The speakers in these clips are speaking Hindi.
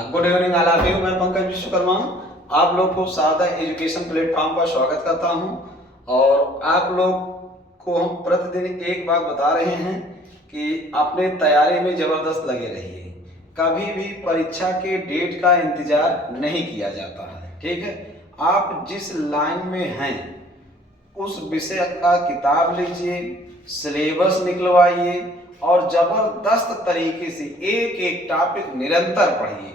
Good evening all of you. मैं पंकज विश्वकर्मा आप लोग को शारदा एजुकेशन प्लेटफॉर्म पर स्वागत करता हूं। और आप लोग को हम प्रतिदिन एक बात बता रहे हैं कि अपने तैयारी में ज़बरदस्त लगे रहिए। कभी भी परीक्षा के डेट का इंतज़ार नहीं किया जाता है, ठीक है। आप जिस लाइन में हैं उस विषय का किताब लीजिए, सिलेबस निकलवाइए और जबरदस्त तरीके से एक एक टॉपिक निरंतर पढ़िए।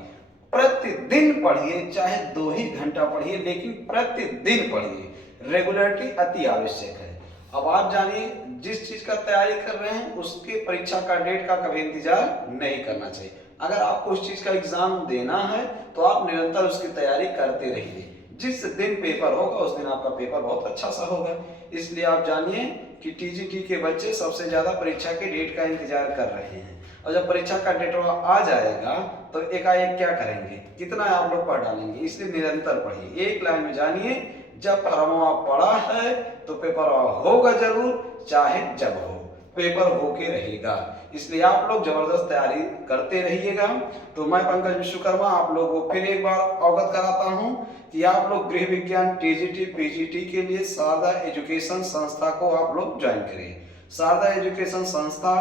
प्रतिदिन पढ़िए, चाहे 2 ही घंटा पढ़िए, लेकिन प्रतिदिन पढ़िए। रेगुलरिटी अति आवश्यक है। अब आप जानिए, जिस चीज का तैयारी कर रहे हैं उसके परीक्षा का डेट का कभी इंतजार नहीं करना चाहिए। अगर आपको उस चीज का एग्जाम देना है तो आप निरंतर उसकी तैयारी करते रहिए। जिस दिन पेपर होगा उस दिन आपका पेपर बहुत अच्छा सा होगा। इसलिए आप जानिए कि टीजीटी के बच्चे सबसे ज्यादा परीक्षा के डेट का इंतजार कर रहे हैं। और जब परीक्षा का डेट आ जाएगा तो एकाएक क्या करेंगे, कितना आप लोग पढ़ डालेंगे। इसलिए निरंतर पढ़िए, एक लाइन में जानिए। जब फॉर्मवा पढ़ा है तो पेपर होगा जरूर, चाहे जब हो पेपर होके रहेगा। इसलिए आप लोग जबरदस्त तैयारी करते रहिएगा। तो मैं पंकज विश्वकर्मा आप लोगों को फिर एक बार अवगत कराता हूं कि आप लोग गृह विज्ञान टीजीटी पीजीटी के लिए शारदा एजुकेशन संस्था को आप लोग ज्वाइन करें। शारदा एजुकेशन संस्था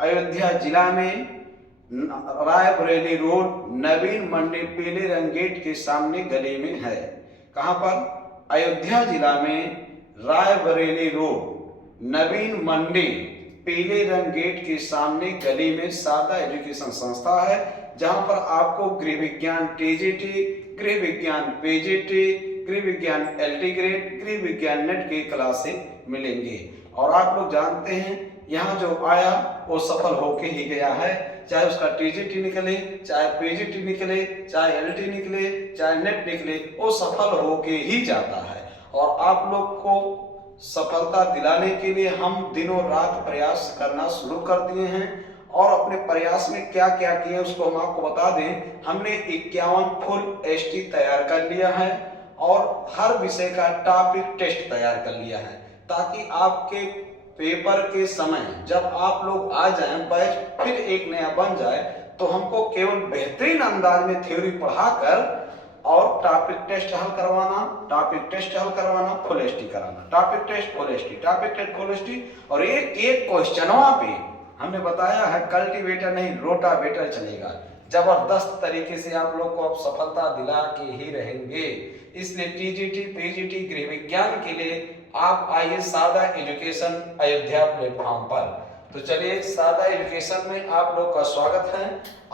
अयोध्या जिला में रायबरेली रोड नवीन मंडी पीले रंग गेट के सामने गली में है। कहां पर? अयोध्या जिला में रायबरेली रोड नवीन मंडी पीले रंग गेट के सामने गली में शारदा एजुकेशन संस्था है, जहां पर आपको गृह विज्ञान टीजीटी, गृह विज्ञान पीजीटी, गृह विज्ञान एलटी ग्रेड, गृह विज्ञान नेट के क्लासें मिलेंगे। और आप लोग जानते हैं यहाँ जो आया वो सफल होके ही गया है। चाहे उसका टीजीटी निकले, चाहे पीजीटी निकले, चाहे एलटी निकले, चाहे नेट निकले, वो सफल होके ही जाता है। और आप लोग को सफलता दिलाने के लिए हम दिनों रात प्रयास करना शुरू कर दिए हैं। और अपने प्रयास में क्या क्या किए उसको हम आपको बता दें। हमने 51 फुल एसटी तैयार कर लिया है और हर विषय का टॉपिक टेस्ट तैयार कर लिया है, ताकि आपके पेपर के समय जब आप लोग आ जाएं, बैच फिर एक नया बन जाए, तो हमको केवल बेहतरीन अंदाज में थ्योरी पढ़ाकर और टॉपिक टेस्ट हल करवाना, फुल एसटी कराना, topic test full ST, topic test full ST. और एक एक क्वेश्चनवा पे हमने बताया है कल्टीवेटर नहीं रोटावेटर चलेगा। जबरदस्त तरीके से आप लोग को अब सफलता दिला के ही रहेंगे। इसलिए टीजीटी पीजीटी गृह विज्ञान के लिए आप आइए शारदा एजुकेशन अयोध्या प्लेटफॉर्म पर। तो चलिए, शारदा एजुकेशन में आप लोग का स्वागत है।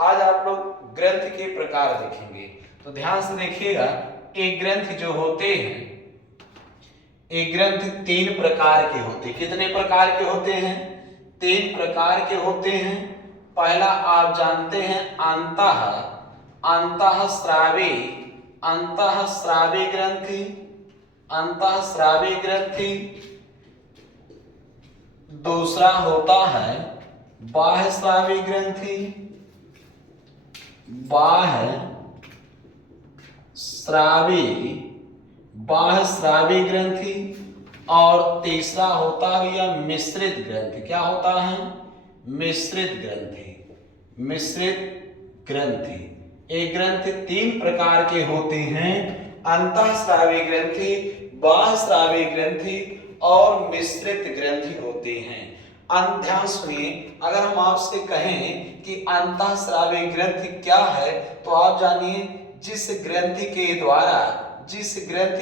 आज आप लोग ग्रंथ के प्रकार देखेंगे, तो ध्यान से देखिएगा। एक ग्रंथ जो होते हैं, एक ग्रंथ 3 प्रकार के होते हैं। कितने प्रकार के होते हैं? 3 प्रकार के होते हैं। पहला आप जानते हैं अंतःस्रावी ग्रंथि, अंतःस्रावी ग्रंथि। दूसरा होता है बाह्यस्रावी ग्रंथि, बाह्यस्रावी ग्रंथि। और तीसरा होता है यह मिश्रित ग्रंथि। क्या होता है? मिश्रित ग्रंथि, मिश्रित ग्रंथि। एक ग्रंथि 3 प्रकार के होते हैं, अंतःस्रावी ग्रंथि, बाह्यस्रावी ग्रंथि और मिश्रित ग्रंथि होते हैं। ध्यान सुनिए, अगर हम आपसे कहें कि अंतःस्रावी ग्रंथि क्या है, तो आप जानिए जिस ग्रंथि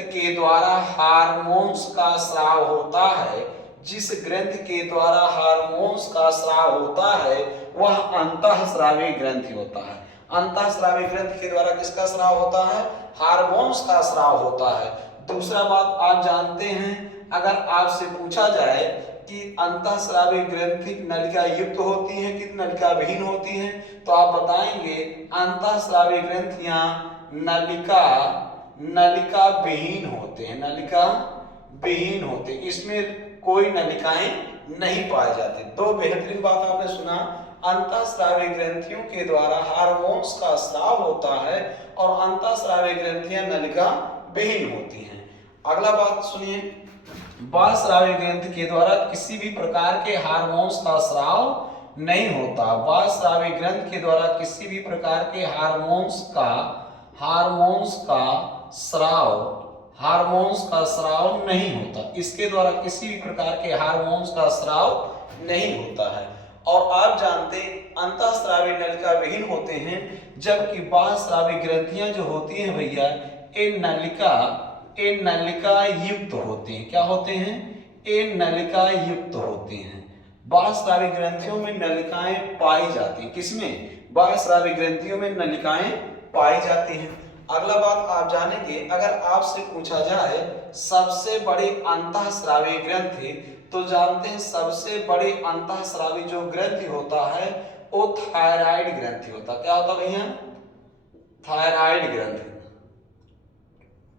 के द्वारा हार्मोन्स का स्राव होता है, जिस ग्रंथि के द्वारा हार्मोन्स का स्राव होता है वह अंतःस्रावी ग्रंथि होता है। अंतःस्रावी ग्रंथि के द्वारा किसका स्राव होता है? हार्मोन्स का स्राव होता है। दूसरा बात आप जानते हैं, अगर आपसे पूछा जाए कि अंतःस्रावी ग्रंथि नलिका युक्त होती है कि नलिका विहीन होती है, तो आप बताएंगे अंतःस्रावी ग्रंथियां नलिका विहीन होते हैं, नलिका विहीन होते। इसमें कोई नलिकाएं नहीं पाए जाते। 2 बेहतरीन बात आपने सुना, अंतःस्रावी ग्रंथियों के द्वारा हार्मोन्स का स्राव होता है और अंतःस्रावी ग्रंथियां नलिका विहीन होती हैं। अगला बात सुनिए, बाह्यस्रावी ग्रंथि के द्वारा किसी भी प्रकार के हार्मोन्स का स्राव नहीं होता। बाह्यस्रावी ग्रंथि के द्वारा किसी भी प्रकार के हार्मोन्स का स्राव नहीं होता। इसके द्वारा किसी भी प्रकार के हार्मोन्स का स्राव नहीं होता है। और आप जानते अंतःस्रावी नलिका विहीन होते हैं, जबकि बाह्यस्रावी ग्रंथियां जो होती हैं भैया ये नलिका युक्त होते हैं। क्या होते हैं? ये नलिका युक्त होते हैं। बाह्यस्रावी ग्रंथियों में नलिकाएं पाई जाती हैं। किसमें? बाह्यस्रावी ग्रंथियों में नलिकाएं पाई जाती हैं। अगला बात आप जानेंगे, अगर आपसे पूछा जाए सबसे बड़ी अंतःस्रावी ग्रंथि, तो जानते हैं सबसे बड़ी अंतःस्रावी जो ग्रंथि होता है वो थायराइड ग्रंथि होता है। क्या होता है भैया? थायराइड ग्रंथि।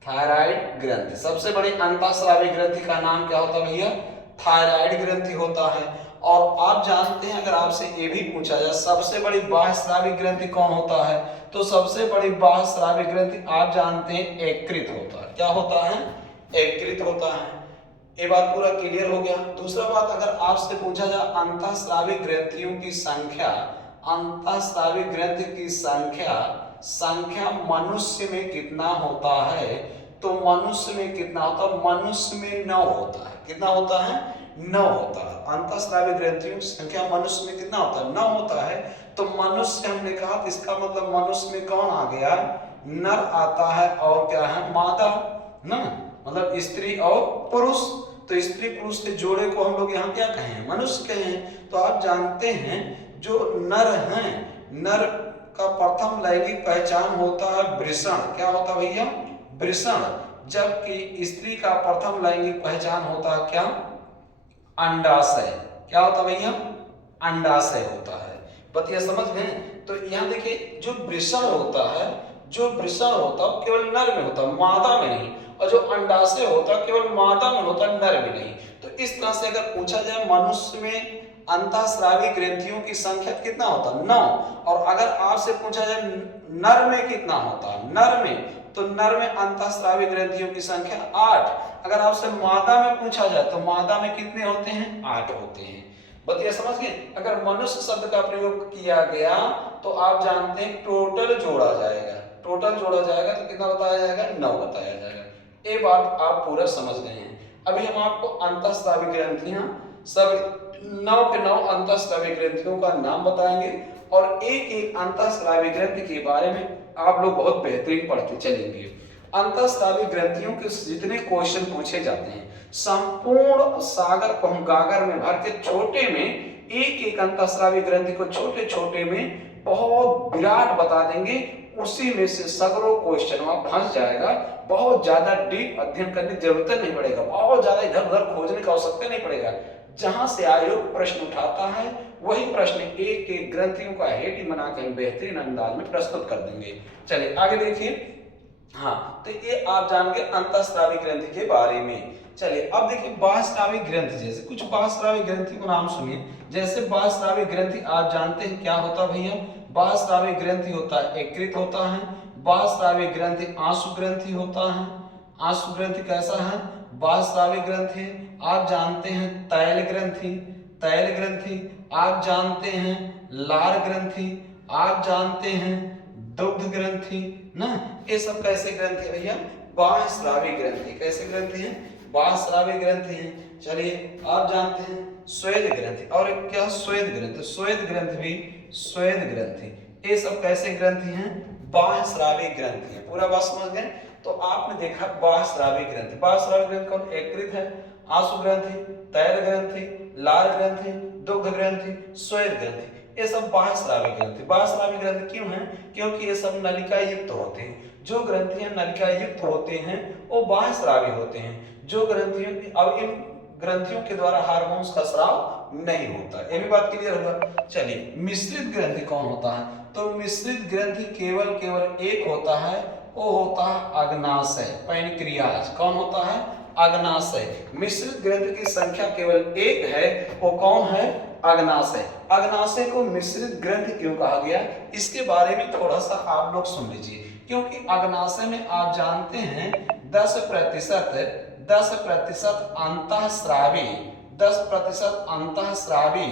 थायराइड ग्रंथि सबसे बड़ी अंतःस्रावी ग्रंथि का नाम क्या होता है भैया? थायराइड ग्रंथि होता है। और आप जानते हैं, अगर आपसे ये भी पूछा जाए सबसे बड़ी बाह्यस्रावी ग्रंथि कौन होता है, तो सबसे बड़ी बाह्यस्रावी ग्रंथि आप जानते हैं यकृत होता है। क्या होता है? यकृत होता है। ये बात पूरा क्लियर हो गया। दूसरा बात, अगर आपसे पूछा जाए अंतःस्रावी ग्रंथियों की संख्या, अंतःस्रावी ग्रंथि की संख्या मनुष्य में कितना होता है, तो मनुष्य में कितना होता है? मनुष्य में 9 होता है। कितना होता है? 9 होता है। अंतःस्रावी ग्रंथियों की संख्या मनुष्य में कितना होता है? 9 होता है। तो मनुष्य हमने कहा, तो इसका मतलब मनुष्य में कौन आ गया? नर आता है और क्या है? मादा ना, मतलब स्त्री और पुरुष। तो स्त्री पुरुष के जोड़े को हम लोग यहाँ क्या कहें? मनुष्य कहें। तो आप जानते हैं जो नर हैं, नर का प्रथम लैंगिक पहचान होता है वृषण। क्या होता है भैया? वृषण। जबकि स्त्री का प्रथम लैंगिक पहचान होता है क्या? अंडाशय। क्या होता है भैया? अंडाशय होता है। बतिया समझ गए? तो यहाँ देखिए, जो वृषण होता है वो केवल नर में होता है, मादा में नहीं। और जो अंडाशय होता है केवल मादा में होता है, नर में नहीं। तो इस तरह से अगर पूछा जाए मनुष्य में अंतःस्रावी ग्रंथियों की संख्या कितना होता है? 9। और अगर आपसे पूछा जाए नर में कितना होता है, नर में, तो नर में अंतःस्रावी ग्रंथियों की संख्या 8। अगर आपसे मादा में पूछा जाए तो मादा में कितने होते हैं? 8 होते हैं। बतिया समझ गए? अगर मनुष्य शब्द का प्रयोग किया गया तो आप जानते हैं टोटल जोड़ा जाएगा। टोटल जोड़ा जाएगा तो कितना बताया जाएगा? 9 बताया जाएगा। ये बात आप पूरा समझ गए हैं। अभी हम आपको अंतःस्रावी ग्रंथियां सब 9 के 9 अंतःस्रावी ग्रंथियों का नाम बताएंगे और एक एक अंतःस्रावी ग्रंथि के बारे में आप लोग बहुत बेहतरीन पढ़ते चलेंगे। अंतःस्रावी ग्रंथियों के जितने क्वेश्चन पूछे जाते हैं, संपूर्ण सागर को हम गागर में भर के छोटे में एक एक अंतःस्रावी ग्रंथि को छोटे छोटे में बहुत विराट बता देंगे। उसी में से सगरों क्वेश्चन वहां फंस जाएगा। बहुत ज्यादा डीप अध्ययन करने की जरूरत नहीं पड़ेगा, बहुत ज्यादा इधर उधर खोजने की आवश्यकता नहीं पड़ेगा। जहां से आयोग प्रश्न उठाता है वही प्रश्न एक एक ग्रंथियों का हेडिंग बना के बेहतरीन अंदाज में प्रस्तुत कर देंगे। चलिए आगे देखिए। हाँ, तो ये आप जान गए अंतःस्रावी ग्रंथि के बारे में। चलिए अब देखिए बाह्यस्रावी ग्रंथि, जैसे कुछ बाह्यस्रावी ग्रंथि को नाम सुनिए। जैसे बाह्यस्रावी ग्रंथि आप जानते हैं क्या होता है भैया? बाह्यस्रावी ग्रंथि होता है यकृत होता है। बाह्यस्रावी ग्रंथि आंसू ग्रंथि होता है। आंसू ग्रंथि कैसा है? बाह्यस्रावी ग्रंथि। आप जानते हैं तैल ग्रंथि, तैल ग्रंथि। आप जानते हैं लार ग्रंथि। आप जानते हैं दुग्ध ग्रंथि ना। ये सब कैसे ग्रंथि है भैया? बाह्यस्रावी ग्रंथि। कैसे ग्रंथि है? बाह्यस्रावी ग्रंथि है। चलिए आप जानते हैं स्वेद ग्रंथि, और एक क्या? स्वेद ग्रंथि। स्वेद ग्रंथि भी स्वेद ग्रंथि। ये सब कैसे ग्रंथि हैं? बाह्यस्रावी ग्रंथि है। पूरा बात समझ गए? तो आपने देखा बाह्यस्रावी ग्रंथि। बाह्यस्रावी ग्रंथि कौन? यकृत है, आंसू ग्रंथि, तैल ग्रंथि, लार ग्रंथि, दुग्ध ग्रंथि, स्वेद ग्रंथि। ये सब बाह्यस्रावी ग्रंथि। बाह्यस्रावी ग्रंथि क्यों है? क्योंकि ये सब नलिका युक्त होते हैं। जो ग्रंथियां नलिका युक्त होते हैं वो बाह्यस्रावी होते हैं। जो ग्रंथियों, अब इन ग्रंथियों के द्वारा हार्मोन्स का स्राव नहीं होता। ये भी बात क्लियर होगा। चलिए मिश्रित ग्रंथि कौन होता है? तो मिश्रित ग्रंथि केवल एक होता है, वो होता है अग्नाशय, पैनक्रियाज। कौन होता है? अग्नाशय। मिश्रित ग्रंथि की संख्या केवल एक है, वो कौन है? अग्नाशय। अग्नाशय को मिश्रित ग्रंथि क्यों कहा गया, इसके बारे में थोड़ा सा आप लोग सुन लीजिए। क्योंकि अग्नाशय में आप जानते हैं 10% अंतःस्रावी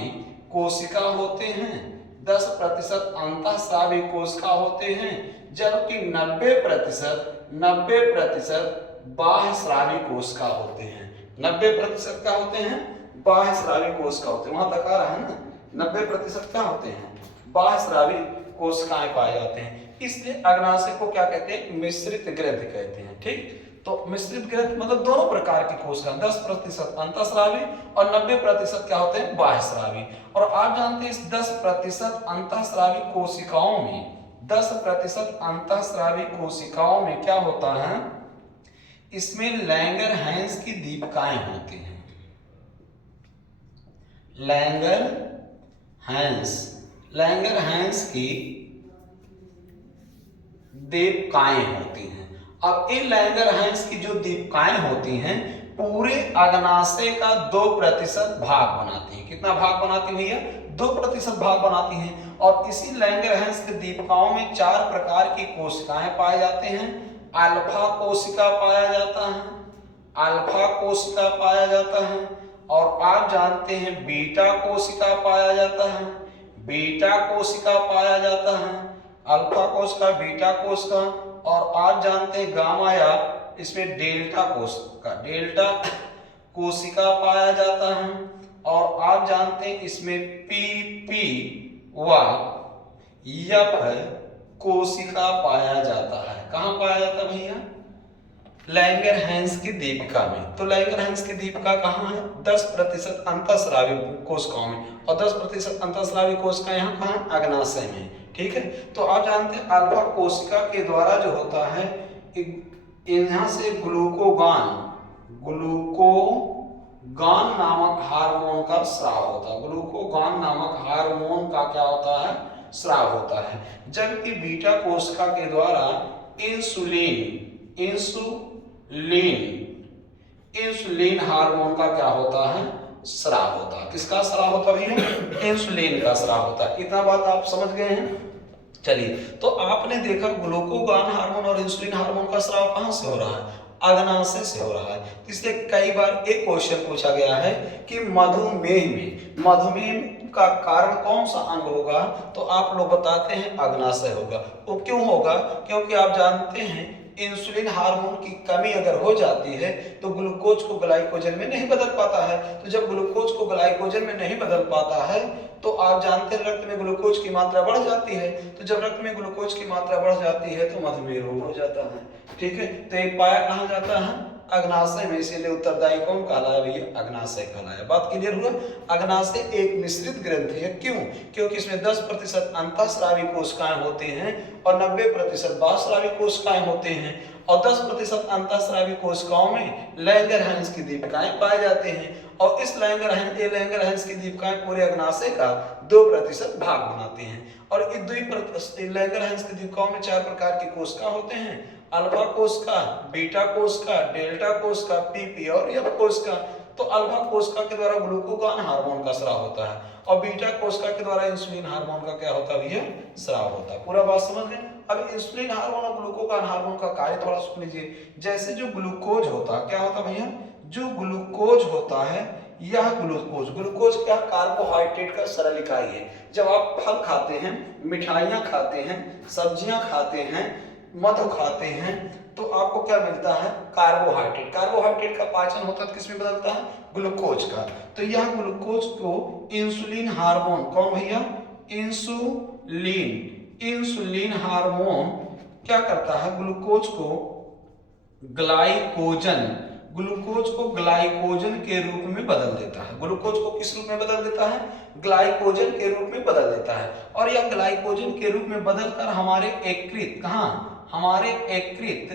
कोशिका होते हैं, 10% अंतःस्रावी कोशिका होते हैं, जबकि 90% बाह्य स्रावी कोशिका होते हैं। 90% क्या होते हैं? बाह्य स्रावी कोशिका होते हैं। वहां तक आ रहा है ना, 90% क्या होते हैं? बाह्य स्रावी कोशिकाएं पाए जाते हैं। इसलिए अग्नाशय को क्या कहते हैं? मिश्रित ग्रंथि कहते हैं। ठीक, तो मिश्रित ग्रंथि मतलब दोनों प्रकार की कोशिका, 10% अंतःस्रावी और 90% क्या होते हैं? बाह्य स्रावी। और आप जानते हैं इस 10% अंतःस्रावी कोशिकाओं में, 10% अंतःस्रावी कोशिकाओं में क्या होता है? इसमें लैंगरहैंस की दीपिकाएं होती हैं। लैंगरहैंस की दीपिकाएं होती हैं। अब इन लैंगरहैंस की जो दीपिकाएं होती हैं पूरे अग्नाशय का 2% भाग बनाती हैं। कितना भाग बनाती है भैया? 2% भाग बनाती हैं। और इसी लैंगरहैंस की दीपिकाओं में 4 प्रकार की कोशिकाएं पाए जाते हैं। अल्फा कोशिका पाया जाता है, अल्फा कोशिका पाया जाता है, और आप जानते हैं बीटा कोशिका पाया जाता है, बीटा कोशिका पाया जाता है, अल्फा कोशिका, बीटा कोशिका, और आप जानते हैं गामा या इसमें डेल्टा कोशिका, डेल्टा कोशिका पाया जाता है, और आप जानते हैं इसमें PP व F कोशिका पाया जाता है। कहां पाया जाता है भैया? लैंगरहैंस की दीपिका में। तो लैंगरहैंस की दीपिका कहाँ है? 10% अंतःस्रावी कोशिकाओं में, और 10% अंतःस्रावी कोशिका यहाँ कहाँ? अग्नाशय में। ठीक है, तो आप जानते हैं अल्फा कोशिका के द्वारा जो होता है यहाँ से ग्लूकोगान नामक हार्मोन का स्राव होता है। ग्लूकोगान नामक हार्मोन का क्या होता है? स्राव होता है। जबकि बीटा कोशिका के द्वारा इंसुलिन हार्मोन का क्या होता है? स्राव होता है। किसका स्राव होता है? इंसुलिन का स्राव होता है। इतना बात आप समझ गए हैं? चलिए, तो आपने देखा ग्लूकोगान हार्मोन और इंसुलिन हार्मोन का स्राव कहां से हो रहा है? अग्नाशय से हो रहा है। इसलिए कई बार एक क्वेश्चन पूछा गया है कि मधुमेह का कारण कौन सा अंग होगा? तो आप लोग बताते हैं अग्नाशय होगा। वो क्यों होगा? क्योंकि आप जानते हैं इंसुलिन हार्मोन की कमी अगर हो जाती है तो ग्लूकोज को ग्लाइकोजन में नहीं बदल पाता है। तो जब ग्लूकोज को ग्लाइकोजन में नहीं बदल पाता है तो आप जानते हैं रक्त में ग्लूकोज की मात्रा बढ़ जाती है। तो जब रक्त में ग्लूकोज की मात्रा बढ़ जाती है तो मधुमेह रोग हो जाता है। ठीक है, तो ये पाया कहाँ जाता है? अग्नाशय में। इसीलिए उत्तरदायी कौन कहलाया भैया? अग्नाशय कहलाया। बात क्लियर हुआ? अग्नाशय एक मिश्रित ग्रंथि है। क्यों? क्योंकि इसमें 10% अंतःस्रावी कोशिकाएं होती हैं और 90% बाह्यस्रावी कोशिकाएं होते हैं, और 10% अंतःस्रावी कोशिकाओं में लैंगरहैंस की दीपिकाएं पाए जाते हैं। और इस लैंगरहैंस की दीपिकाएं पूरे अग्नाशय का 2% भाग बनाते हैं। और इस लैंगरहैंस की दीपिकाओं में 4 प्रकार की कोशिका होते हैं। अल्फा कोशिका, बीटा कोशिका, डेल्टा कोशिका, PP और F कोशिका। तो अल्फा कोशिका के द्वारा ग्लूकोगान हार्मोन का स्राव होता है, और बीटा कोशिका के द्वारा इंसुलिन हार्मोन का क्या होता है भैया? स्राव होता है। पूरा बात समझ गए? अब इंसुलिन हार्मोन और ग्लूकोगान हार्मोन का कार्य थोड़ा सुन लीजिए। जैसे जो ग्लूकोज होता है, क्या होता है भैया? जो ग्लूकोज होता है, यह ग्लूकोज क्या? कार्बोहाइड्रेट का सरल इकाई है। जब आप फल खाते हैं, मिठाइयाँ खाते हैं, सब्जियां खाते हैं, मधु खाते हैं, तो आपको क्या मिलता है? कार्बोहाइड्रेट। कार्बोहाइड्रेट का पाचन होता है किसमें बदलता है? ग्लूकोज का। तो यह ग्लूकोज को इंसुलिन हार्मोन, कौन भैया? इंसुलिन हार्मोन क्या करता है? ग्लूकोज को ग्लाइकोजन के रूप में बदल देता है। ग्लूकोज को किस रूप में बदल देता है? ग्लाइकोजन के रूप में बदल देता है। और यह ग्लाइकोजन के रूप में बदलकर हमारे यकृत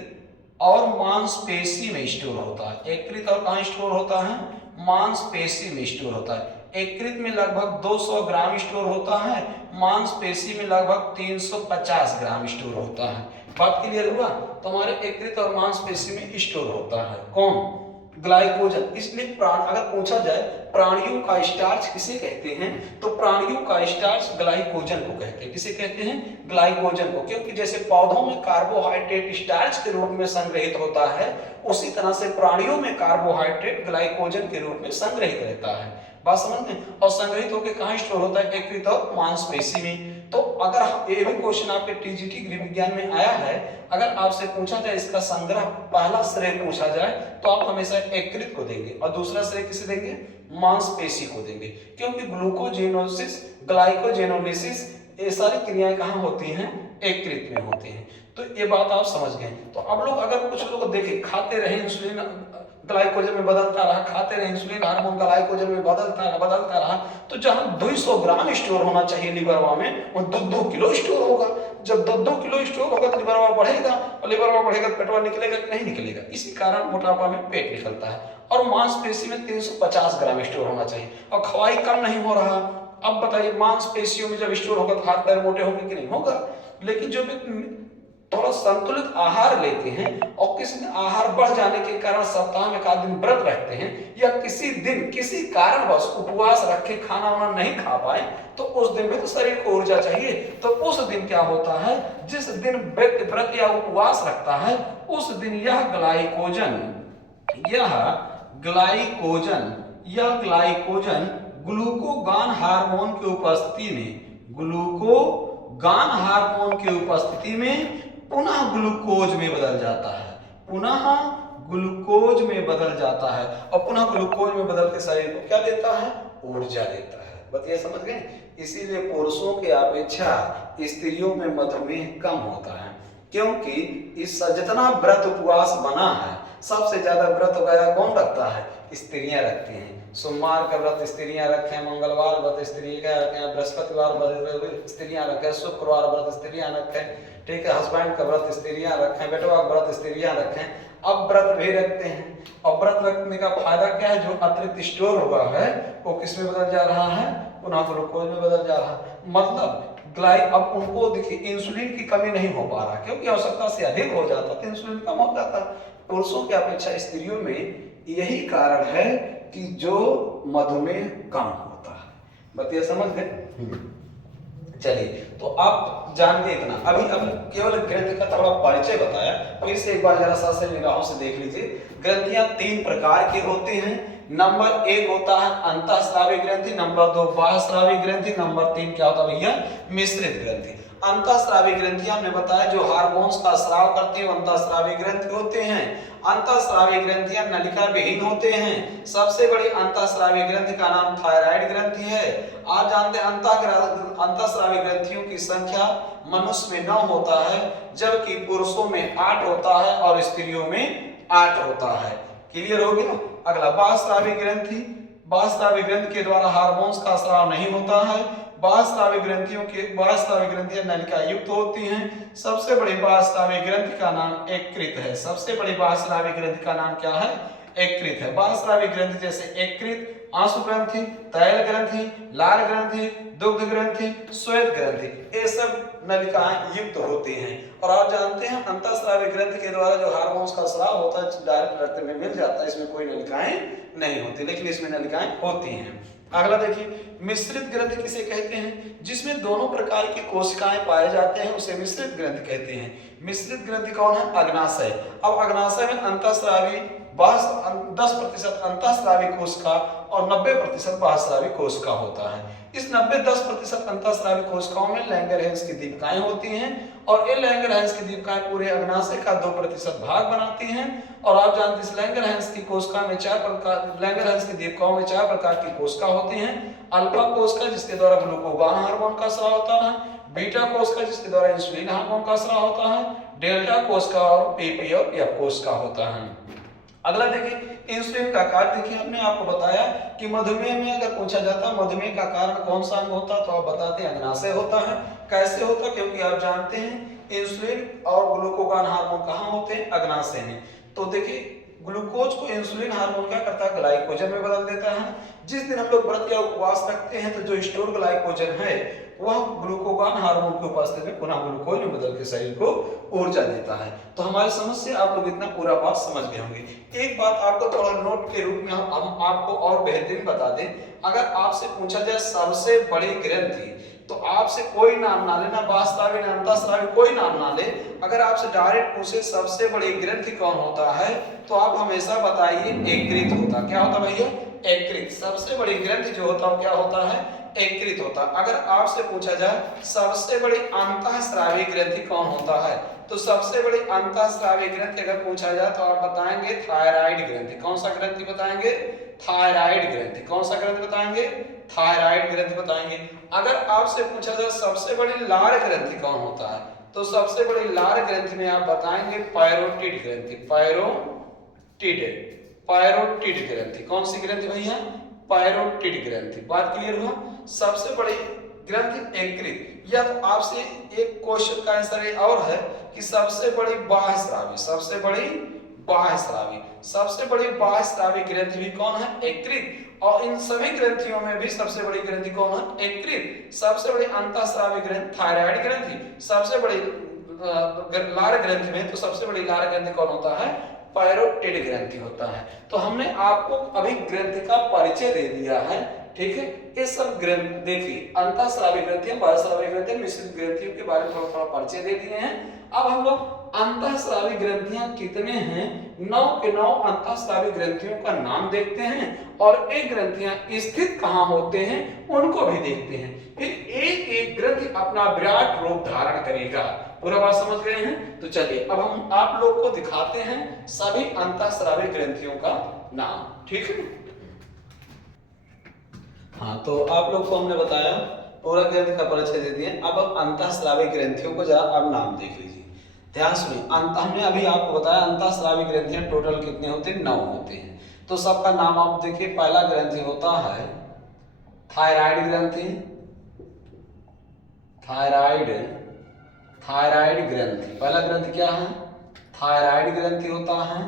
और मांसपेशी में स्टोर होता है। यकृत और कहाँ स्टोर होता है? मांसपेशी में स्टोर होता है। यकृत में लगभग 200 ग्राम स्टोर होता है, मांसपेशी में लगभग 350 ग्राम स्टोर होता है। बात क्लियर हुआ? तो हमारे यकृत और मांसपेशी में स्टोर होता है कौन? ग्लाइकोजन। इसलिए अगर पूछा जाए प्राणियों का स्टार्च किसे कहते हैं, तो प्राणियों का स्टार्च ग्लाइकोजन को कहते हैं। किसे कहते हैं? ग्लाइकोजन को। क्योंकि जैसे पौधों में कार्बोहाइड्रेट स्टार्च के रूप में संग्रहित होता है, उसी तरह से प्राणियों में कार्बोहाइड्रेट ग्लाइकोजन के रूप में संग्रहित रहता है। बात समझ में? और संग्रहित होकर कहाँ स्टोर होता है? यकृत और मांसपेशी में। तो अगर ये भी क्वेश्चन आपके टीजीटी गृह विज्ञान में आया है, अगर आपसे पूछा जाए इसका संग्रह, पहला श्रेय पूछा जाए तो आप हमेशा यकृत को देंगे और दूसरा श्रेय किसे देंगे? मांसपेशी को देंगे। क्योंकि ग्लूकोजेनोसिस, ग्लाइकोजेनोलिसिस, ये सारी क्रियाएं कहाँ होती हैं? यकृत में होती हैं। तो ये बात आप समझ गए। तो अब लोग, अगर कुछ लोग देखें खाते रहे इंसुलिन ग्लाइकोजन में बदलता रहा, खाते रहे इंसुलिन हार्मोन ग्लाइकोजन में बदलता रहा, तो जहां 200 ग्राम स्टोर होना चाहिए लिवरवा में, वो 2 किलो स्टोर होगा। जब 2 किलो स्टोर होगा तो लिवरवा बढ़ेगा, और लिवरवा बढ़ेगा तो पेटवा निकलेगा कि नहीं निकलेगा? इसी कारण मोटापा में पेट निकलता है। और मांसपेशी में 350 ग्राम स्टोर होना चाहिए, और खवाई कम नहीं हो रहा। अब बताइए, मांसपेशियों में जब स्टोर होगा तो हाथ पैर मोटे होंगे कि नहीं? होगा। लेकिन जो भी थोड़ा संतुलित आहार लेते हैं और किसी दिन आहार बढ़ जाने के कारण सप्ताह में 1 दिन व्रत रखते हैं, या किसी दिन किसी कारणवश उपवास रखे खाना वाना नहीं खा पाए, तो उस दिन भी तो शरीर को ऊर्जा चाहिए। तो उस दिन क्या होता है? जिस दिन व्यक्ति व्रत या उपवास रखता है, उस दिन यह ग्लाइकोजन ग्लूकोगान हार्मोन की उपस्थिति में पुनः ग्लूकोज में बदल जाता है। और पुनः ग्लूकोज में बदल के शरीर को क्या देता है? ऊर्जा देता है। बताइए, समझ गए? इसीलिए पुरुषों की अपेक्षा स्त्रियों में मधुमेह कम होता है, क्योंकि इस जितना व्रत उपवास बना है, सबसे ज्यादा व्रत वगैरह कौन रखता है? स्त्रियां रखती हैं। सोमवार का व्रत स्त्रियां रखें, मंगलवार व्रत स्त्रियां रखें, बृहस्पतिवार व्रत स्त्रियां रखें, शुक्रवार व्रत स्त्रियां रखें, ठीक है, हस्बैंड का व्रत स्त्रियां रखें, बेटवा का व्रत स्त्रियां रखें। अब व्रत भी रखते हैं, और व्रत रखने का फायदा क्या है? जो अतिरिक्त स्टोर हुआ है वो किस में बदल जा रहा है? पुनः ग्लूकोज में बदल जा रहा है। मतलब अब उनको देखिए इंसुलिन की कमी नहीं हो पा रहा, क्योंकि आवश्यकता से अधिक हो जाता तो इंसुलिन कम हो जाता। पुरुषों की अपेक्षा स्त्रियों में यही कारण है कि जो मधुमेह कम होता है। बताइए, समझ गए? चलिए, तो आप जान गए इतना। अभी केवल ग्रंथि का थोड़ा परिचय बताया, फिर से एक बार जरा सा से निगाहों से देख लीजिए। ग्रंथियां 3 प्रकार की होती हैं। नंबर 1 होता है अंतःस्रावी ग्रंथि, नंबर 2 बाह्यस्रावी ग्रंथि, नंबर 3 क्या होता है भैया? मिश्रित ग्रंथि। अंतःस्रावी ग्रंथियां हमने बताया जो हार्मोन्स का स्राव करती है, अंतःस्रावी ग्रंथि होते हैं। अंतःस्रावी ग्रंथियां नलिका विहीन होते हैं। सबसे बड़ी अंतःस्रावी ग्रंथि का नाम थायराइड ग्रंथि है। आप जानते हैं अंतःस्रावी ग्रंथियों की संख्या मनुष्य में 9 होता है, जबकि पुरुषों में 8 होता है और स्त्रियों में 8 होता है। क्लियर हो गया? अगला बाह्यस्रावी ग्रंथि। बाह्यस्रावी ग्रंथि के द्वारा हार्मोन्स का स्राव नहीं होता है। बाह्यस्रावी ग्रंथियां नलिका युक्त होती हैं। सबसे बड़ी बाह्यस्रावी ग्रंथि का नाम यकृत है। सबसे बड़ी बाह्यस्रावी ग्रंथि का नाम क्या है? यकृत है। बाह्यस्रावी ग्रंथि जैसे यकृत, आंसू ग्रंथि, तैल ग्रंथि, लाल ग्रंथि, दुग्ध ग्रंथि, श्वेत ग्रंथि, ये सब नलिकाएं युक्त होती हैं। और आप जानते हैं अंतःस्रावी ग्रंथि के द्वारा जो हार्मोन्स का स्राव होता है डायरेक्ट रक्त में मिल जाता है, इसमें कोई नलिकाएं नहीं होती, लेकिन इसमें नलिकाएं होती हैं। अगला देखिए, मिश्रित ग्रंथि किसे कहते हैं? जिसमें दोनों प्रकार की कोशिकाएं पाए जाते हैं उसे मिश्रित ग्रंथि कहते हैं। मिश्रित ग्रंथि कौन है? अग्नाशय। अब अग्नाशय में अंतःस्रावी 10% अंतःस्रावी कोशिका और 90% बाह्यस्रावी कोशिका होता है। इस 90-10% अंतःस्रावी कोशिकाओं में लैंगरहैंस की दीपिकाएं होती हैं, और ये लैंगरहैंस की दीपिकाएं पूरे अग्नाशय का 2% भाग बनाती हैं। और आप जानते हैं इस लैंगरहैंस की कोशिका में लैंगरहैंस की दीपिकाओं में 4 प्रकार की कोशिका होती हैं। अल्फा कोशिका जिसके द्वारा ग्लूकोगान हार्मोन का स्राव होता है, बीटा कोशिका जिसके द्वारा इंसुलिन हार्मोन का स्राव होता है, डेल्टा कोशिका और पीपी और एफ कोशिका होता है। अगला देखिए, इंसुलिन का कार्य। देखिए, हमने आपको बताया कि मधुमेह में अगर पूछा जाता है मधुमेह का कारण कौन सा अंग होता है, तो आप बताते हैं अग्नाशय होता है। कैसे होता? क्योंकि आप जानते हैं इंसुलिन और ग्लूकोगान हार्मोन कहाँ होते हैं? अग्नाशय में। तो देखिए, ग्लूकोज को इंसुलिन हार्मोन क्या करता है? ग्लाइकोजन में बदल देता है। जिस दिन हम लोग व्रत या उपवास रखते हैं तो जो स्टोर ग्लाइकोजन है वह ग्लूकोगॉन हार्मोन के उपस्थिति में पुनः ग्लूकोज में बदल के शरीर को ऊर्जा देता है। तो हमारी समझ से आप लोग इतना पूरा बात समझ गए होंगे। एक बात आपको थोड़ा नोट के रूप में हम आपको और बेहतरीन बता दें, अगर आपसे पूछा जाए सबसे बड़ी ग्रंथि, तो आपसे कोई नाम ना लेना, बाह्यस्रावी ना अंतःस्रावी कोई नाम ना ले। अगर आपसे डायरेक्ट पूछे सबसे बड़ी ग्रंथि कौन होता है, तो आप हमेशा बताइए यकृत होता। क्या होता भैया? यकृत। सबसे बड़ी ग्रंथि जो होता है क्या होता है? यकृत होता। अगर आपसे पूछा जाए सबसे बड़ी अंतःस्रावी ग्रंथि कौन होता है, तो सबसे बड़ी अंतःस्रावी ग्रंथि अगर पूछा जाए तो आप बताएंगे थायराइड ग्रंथि। कौन सा ग्रंथि बताएंगे? थायराइड ग्रंथि। कौन सा ग्रंथि बताएंगे? थायराइड ग्रंथि बताएंगे। अगर आपसे पूछा जाए सबसे बड़ी लार ग्रंथि कौन होता है, तो सबसे बड़ी लार ग्रंथि में आप बताएंगे पैरोटिड ग्रंथि। पैरोटिड ग्रंथि। कौन सी ग्रंथि भैया? पैरोटिड ग्रंथि। बात क्लियर हुआ? सबसे बड़ी ग्रंथि यकृत। या तो आपसे एक क्वेश्चन का आंसर और है कि सबसे बड़ी बाह्यस्रावी, सबसे बड़ी बाह्यस्रावी ग्रंथि भी कौन है? यकृत। और इन सभी ग्रंथियों में भी सबसे बड़ी ग्रंथि कौन है? यकृत। सबसे बड़ी अंतःस्रावी ग्रंथि थायराइड ग्रंथि। सबसे बड़ी लार ग्रंथि में, तो सबसे बड़ी लार ग्रंथि कौन होता है? पैरोटिड ग्रंथि होता है। तो हमने आपको अभी ग्रंथि का परिचय दे दिया है, ठीक है। ये सब ग्रंथि देखिए, अंतःस्रावी ग्रंथियां, बाह्यस्रावी ग्रंथियां, मिश्रित ग्रंथियों के बारे में थोड़ा थोड़ा परिचय दे दिए हैं। अब हम लोग अंतःस्रावी ग्रंथियां कितने हैं, 9 के 9 अंतःस्रावी ग्रंथियों का नाम देखते हैं, और एक ग्रंथियां स्थित कहां होते हैं उनको भी देखते हैं। फिर एक एक ग्रंथि अपना विराट रूप धारण करेगा। पूरा बात समझ गए हैं? तो चलिए अब हम आप लोग को दिखाते हैं सभी अंतःस्रावी ग्रंथियों का नाम, ठीक है। हाँ, तो आप लोग को हमने बताया, पूरा ग्रंथि का परिचय दे दिए। अब अंतःस्रावी ग्रंथियों को जरा आप नाम देख लीजिए, ध्यान सुनिए। हमने अभी आपको बताया अंतःस्रावी ग्रंथियां टोटल कितने होते हैं? 9 होते हैं। तो सबका नाम आप देखिए। पहला ग्रंथि होता है थायराइड ग्रंथि। थायराइड ग्रंथि, पहला ग्रंथि क्या है? थायराइड ग्रंथि होता है।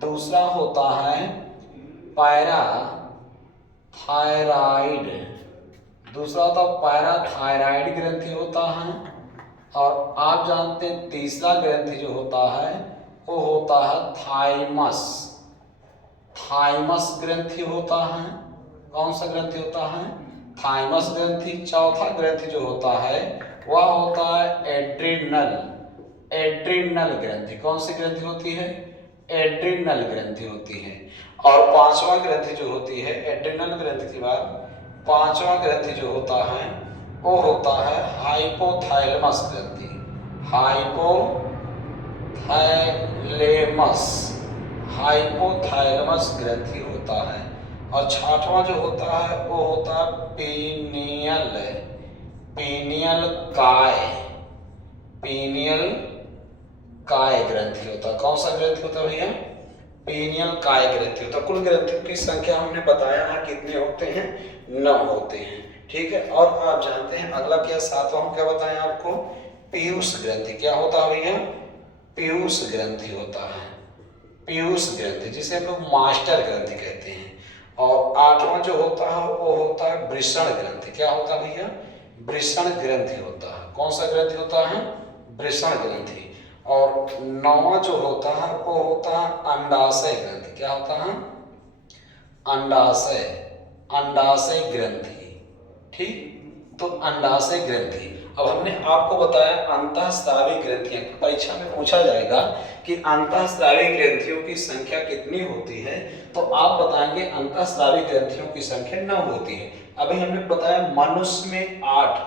दूसरा होता है पैराथायराइड ग्रंथि होता है। और आप जानते हैं तीसरा ग्रंथि जो होता है वो होता है थाइमस ग्रंथि होता है। कौन सा ग्रंथि होता है? थाइमस ग्रंथि। चौथा ग्रंथि जो होता है वह होता है एड्रिनल ग्रंथि। कौन सी ग्रंथि होती है? एड्रिनल ग्रंथि होती है। और पांचवा ग्रंथि जो होती है, एड्रिनल ग्रंथि के बाद पांचवा ग्रंथि जो होता है वो होता है हाइपोथैलेमस ग्रंथि। हाइपोथैलेमस ग्रंथि होता है। और छठवां जो होता है वो होता है पीनियल काय ग्रंथि होता है। कौन सा ग्रंथि होता है भैया? पीनियल काय ग्रंथि होता है। कुल ग्रंथियों की संख्या हमने बताया है कितने होते हैं? 9 होते हैं, ठीक है। और आप जानते हैं अगला क्या, सातवां हम क्या बताएं आपको? पीयूष ग्रंथि। क्या होता है भैया? पीयूष ग्रंथि होता है। पीयूष ग्रंथि जिसे हम लोग मास्टर ग्रंथि कहते हैं। और आठवां जो होता है वो होता है वृषण ग्रंथि। क्या होता है भैया? वृषण ग्रंथि होता है। कौन सा ग्रंथि होता है? वृषण ग्रंथि। और नौवां जो होता है वो होता है अंडाशय ग्रंथि। क्या होता है? अंडाशय ग्रंथि, ठीक। तो अंडाशय ग्रंथि। अब हमने आपको बताया अंतःस्रावी ग्रंथियां। परीक्षा में पूछा जाएगा कि अंतःस्रावी ग्रंथियों की संख्या कितनी होती है, तो आप बताएंगे अंतःस्रावी ग्रंथियों की संख्या 9 होती है। अभी हमने बताया मनुष्य में 8,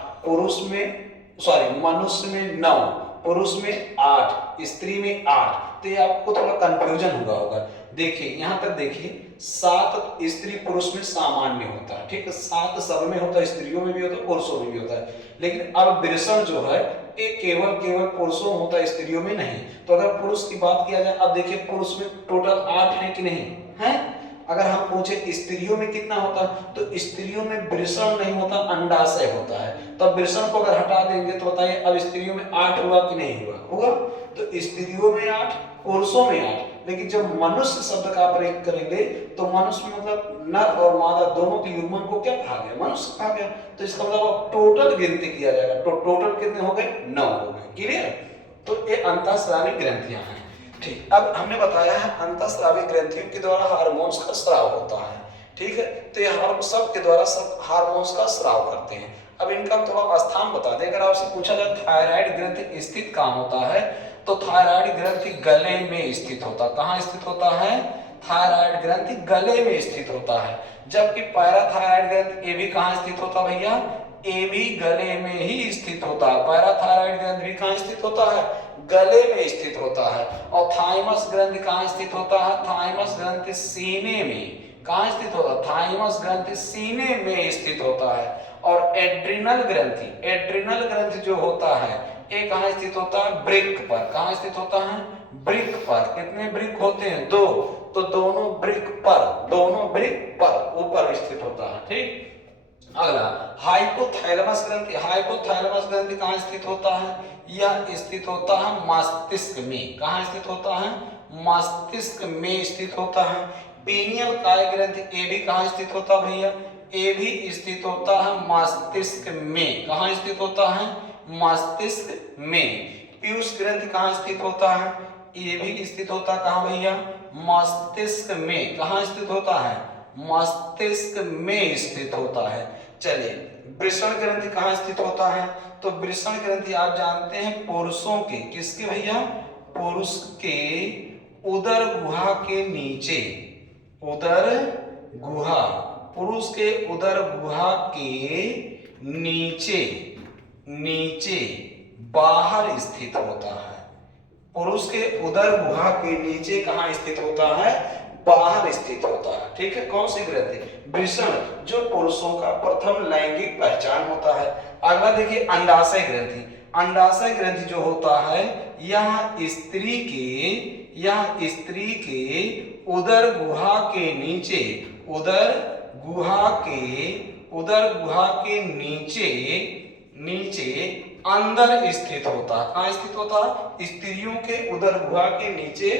मनुष्य में 9, पुरुष में 8, स्त्री में 8। तो ये आपको थोड़ा कंफ्यूजन हुआ होगा। देखिए यहाँ तक देखिए, 7 स्त्री पुरुष में सामान्य होता है, ठीक है। 7 सब में होता है, स्त्रियों में भी होता है, पुरुषों में भी होता है। लेकिन अब वृषण जो है ये केवल पुरुषों में होता है, स्त्रियों में नहीं। तो अगर पुरुष की बात किया जाए, अब देखिए पुरुष में टोटल 8 है कि नहीं है? अगर हम पूछे स्त्रियों में कितना होता है, तो स्त्रियों में वृषण नहीं होता, अंडाशय होता है। तो वृषण को अगर हटा देंगे तो बताइए अब स्त्रियों में 8 हुआ कि नहीं हुआ? हुआ। तो स्त्रियों में 8, पुरुषों में 8। लेकिन जब मनुष्य शब्द का प्रयोग करेंगे तो मनुष्य मतलब नर और मादा दोनों के युग्मन को क्या कहा गया? मनुष्य कहा गया। तो इसका मतलब टोटल गिनती किया जाएगा, तो टोटल कितने हो गए? 9 हो गए। क्लियर? तो ये अंतःस्रावी ग्रंथियां हैं। ठीक, अब हमने बताया है अंतःस्रावी ग्रंथियों के द्वारा हार्मोन्स का स्राव होता है। ठीक है, तो ये हार्मोन सब के द्वारा सब हार्मोन्स का स्राव करते हैं। अब इनका थोड़ा स्थान बता दें। अगर आपसे पूछा जाए थायराइड ग्रंथि स्थित कहाँ होता है, तो थायराइड ग्रंथि गले में स्थित होता है। कहाँ स्थित होता है? थायराइड ग्रंथि गले में स्थित होता है। जबकि पैराथायराइड ग्रंथि ये भी कहाँ स्थित होता भैया? ये भी गले में ही स्थित होता है। पैराथायराइड ग्रंथि भी कहाँ स्थित होता है? गले में स्थित होता है। और थाइमस ग्रंथि कहाँ स्थित होता है? थाइमस ग्रंथि सीने में। कहाँ स्थित होता है? थाइमस ग्रंथि सीने में स्थित होता है। और एड्रिनल ग्रंथि जो होता है ये कहाँ स्थित होता है? ब्रिक पर। कहाँ स्थित होता है? ब्रिक पर। कितने ब्रिक होते हैं? 2। तो दोनों ब्रिक पर ऊपर स्थित होता है। ठीक, अगला हाइपोथैलेमस ग्रंथि कहाँ स्थित होता है? यह स्थित होता है मस्तिष्क में। कहाँ स्थित होता है? मस्तिष्क में स्थित होता है। पीनियल काय ग्रंथि ये भी कहाँ स्थित होता है भैया? ये भी स्थित होता है मस्तिष्क में। कहाँ स्थित होता है? मस्तिष्क में। पीयूष ग्रंथि कहाँ स्थित होता है? ये भी स्थित होता है कहाँ भैया? मस्तिष्क में। कहाँ स्थित होता है? मस्तिष्क में स्थित होता है। चलिए, वृषण ग्रंथि कहाँ स्थित होता है? तो वृषण ग्रंथि आप जानते हैं पुरुषों के, किसके भैया? पुरुष के उदर गुहा के नीचे। उदर गुहा, पुरुष के उदर गुहा के नीचे बाहर स्थित होता है। पुरुष के उदर गुहा के नीचे कहाँ स्थित होता है? बाहर स्थित होता है। ठीक है, कौन सी ग्रंथि? वृषण, जो पुरुषों का प्रथम लैंगिक पहचान होता है। अगला देखिए अंडाशय ग्रंथि जो होता है यह स्त्री के उदर गुहा के नीचे अंदर स्थित होता है। कहाँ स्थित होता है? स्त्रियों के उदर गुहा के नीचे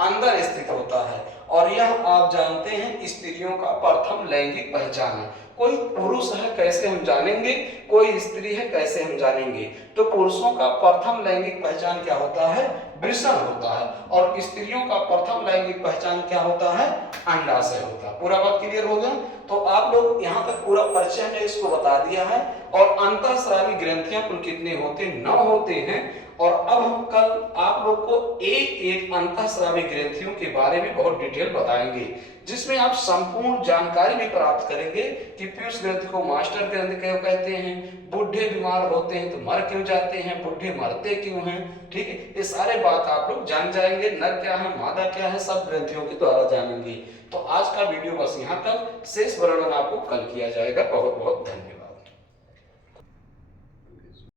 अंदर स्थित होता है। और यह आप जानते हैं स्त्रियों का प्रथम लैंगिक पहचान है। कोई पुरुष है कैसे हम जानेंगे, कोई स्त्री है कैसे हम जानेंगे? तो पुरुषों का प्रथम लैंगिक पहचान क्या होता है? वृषण होता है। और स्त्रियों का प्रथम लैंगिक पहचान क्या होता है? अंडाशय होता है। पूरा बात क्लियर हो गया? तो आप लोग यहाँ तक पूरा परिचय में इसको बता दिया है। और अंतःस्रावी ग्रंथियां कुल कितने होते हैं? 9 होते हैं। और अब हम कल आप लोग को एक अंतःस्रावी ग्रंथियों के बारे में बहुत डिटेल बताएंगे, जिसमें आप संपूर्ण जानकारी भी प्राप्त करेंगे कि पीयूष ग्रंथि को मास्टर ग्रंथि क्यों कहते हैं, बूढ़े बीमार होते हैं तो मर क्यों जाते हैं, बूढ़े मरते क्यों हैं। ठीक है, ये सारे बात आप लोग जान जाएंगे। नर क्या है, मादा क्या है, सब ग्रंथियों के द्वारा जानेंगे। तो आज का वीडियो बस यहाँ तक, शेष वर्णन आपको कल किया जाएगा। बहुत बहुत धन्यवाद।